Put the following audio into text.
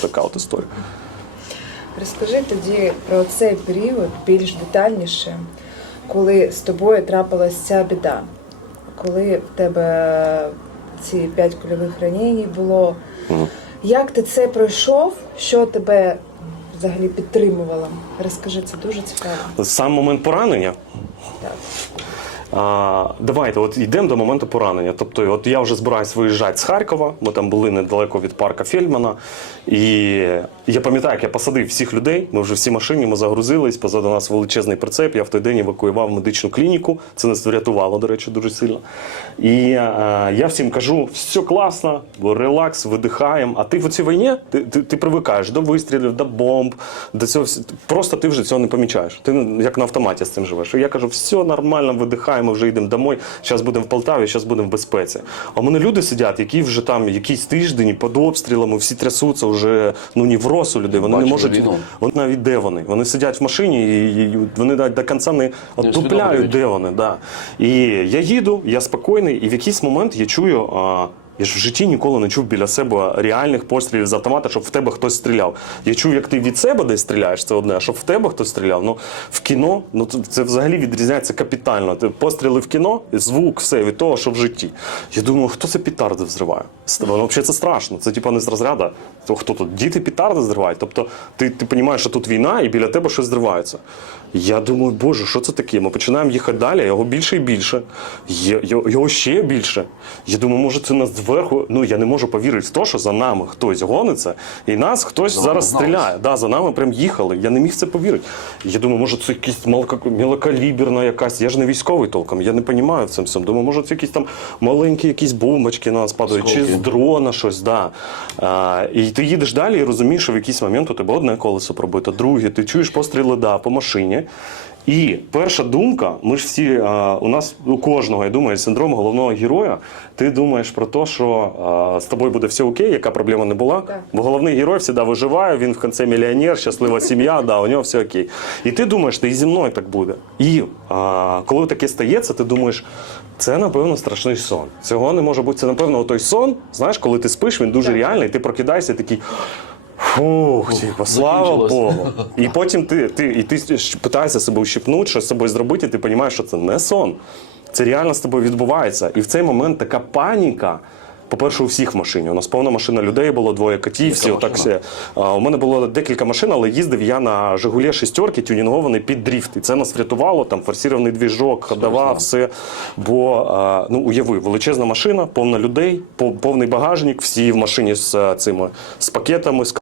така от історія. Розкажи тоді про цей період більш детальніше, коли з тобою трапилася ця біда, коли в тебе ці п'ять кульових ранень було. Мгм. Як ти це пройшов? Що тебе взагалі підтримувало? Розкажи, це дуже цікаво. Сам момент поранення. Так. А, давайте, от йдемо до моменту поранення. Тобто, от я вже збираюсь виїжджати з Харкова. Ми там були недалеко від парка Фельдмана. І я пам'ятаю, як я посадив всіх людей. Ми вже всі машині, ми загрузились. Позаду нас величезний прицеп. Я в той день евакуював медичну клініку. Це нас врятувало, до речі, дуже сильно. І а, я всім кажу: все класно, релакс, видихаємо. А ти в цій війні ти, ти, ти привикаєш до вистрілів, до бомб, до цього. Просто ти вже цього не помічаєш. Ти ну, як на автоматі з цим живеш. І я кажу, все нормально, видихаємо, вже йдемо домой. Зараз будемо в Полтаві, зараз будемо в безпеці. А в мене люди сидять, які вже там якісь тиждень під обстрілами, всі трясуться вже ну невроз у людей. Вони не можуть. війну. Вони навіть де вони? Вони сидять в машині і, і вони навіть до кінця не отдупляють, де вони. Да. І я їду, я спокійний, і в якийсь момент я чую. А, я ж в житті ніколи не чув біля себе реальних пострілів з автомата, щоб в тебе хтось стріляв. Я чув, як ти від себе десь стріляєш, це одне, а щоб в тебе хтось стріляв. Ну в кіно, ну це, взагалі відрізняється капітально. Ти постріли в кіно, звук, все від того, що в житті. Я думаю, хто це петарди взриває? Це, ну, взагалі це страшно. Це типа не з розряду. То хто тут? Діти петарди зривають. Тобто ти, ти розумієш, що тут війна і біля тебе щось зривається. Я думаю, боже, що це таке? Ми починаємо їхати далі, його більше і більше. Його ще більше. Я думаю, може, це нас зверху. Ну я не можу повірити в те, що за нами хтось гониться, і нас хтось За зараз гналися. стріляє. Да, за нами прям їхали. Я не міг в це повірити. Я думаю, може, це малка- мілокаліберна якась. Я ж не військовий толком, я не розумію в цьому всьому. Думаю, може, це якісь там маленькі якісь бомбочки на нас падають, чи з дрона щось. Да. А, і ти їдеш далі і розумієш, що в якийсь момент у тебе одне колесо пробито, друге, ти чуєш постріли да, по машині. І перша думка, ми ж всі, а, у нас у кожного, я думаю, синдром головного героя. Ти думаєш про те, що а, з тобою буде все окей, яка проблема не була. Так. Бо головний герой завжди виживає, він в кінці мільйонер, щаслива сім'я, да, у нього все окей. І ти думаєш, що і зі мною так буде. І а, коли таке стається, ти думаєш, це напевно страшний сон. Цього не може бути. Це напевно той сон. Знаєш, коли ти спиш, він дуже Так. реальний, ти прокидаєшся і такий. Фух, типу, слава. Богу. І потім ти, ти, і ти питаєшся себе ущипнути, щось з собою зробити, і ти розумієш, що це не сон. Це реально з тобою відбувається. І в цей момент така паніка. По-перше, у всіх в машині. У нас повна машина людей було, двоє котів, всі отак. А, у мене було декілька машин, але їздив я на Жигулі шестерки, тюнінгований під дріфт. І це нас врятувало, там форсірований двіжок, ходова, все. Бо, ну, уяви, величезна машина, повна людей, повний багажник, всі в машині з цими з пакетами, з